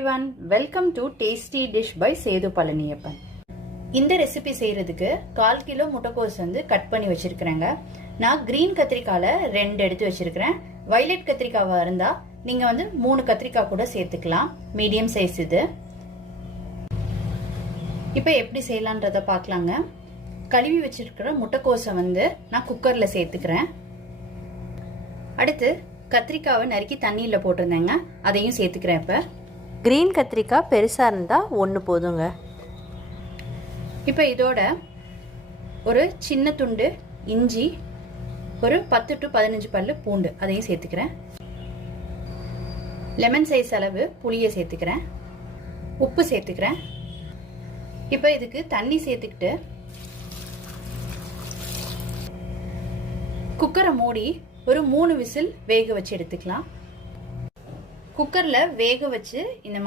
everyone, welcome to Tasty Dish by Setu Palaniappan. இந்த recipe செய்யறதுக்கு 1/4 kilo முட்டைக்கோஸ் கட் பண்ணி வச்சிருக்கிறேங்க. நான் கிரீன் கத்திரிக்கால 2 எடுத்து வச்சிருக்கிறேன். வயலட் கத்திரிக்காவா இருந்தா நீங்க 3 கத்திரிக்காய் கூட சேர்த்துக்கலாம். மீடியம் சைஸ் இது. இப்போ எப்படி செய்யலாம்ன்றத பார்க்கலாங்க. கழுவி வச்சிருக்கிற முட்டைக்கோஸை நான் குக்கர்ல சேர்த்துக்கிறேன். அடுத்து கத்திரிக்காவை நறுக்கி தண்ணியில போட்டிருந்தேங்க, அதையும் சேர்த்துக்கிறேன். இப்ப கிரீன் கத்திரிக்காய் பெருசா இருந்தா 1 போதுங்க. இப்போ இதோட ஒரு சின்ன துண்டு இஞ்சி, ஒரு 10 to 15 பல்லு பூண்டு அதையும் சேர்த்துக்கிறேன். லெமன் சைஸ் அளவு புளியை சேர்த்துக்கிறேன். உப்பு சேர்த்துக்கிறேன். இப்போ இதுக்கு தண்ணி சேர்த்துக்கிட்டு குக்கரை மூடி ஒரு 3 விசில் வேக வச்சு எடுத்துக்கலாம். குக்கர்ல வேக வச்சு இந்த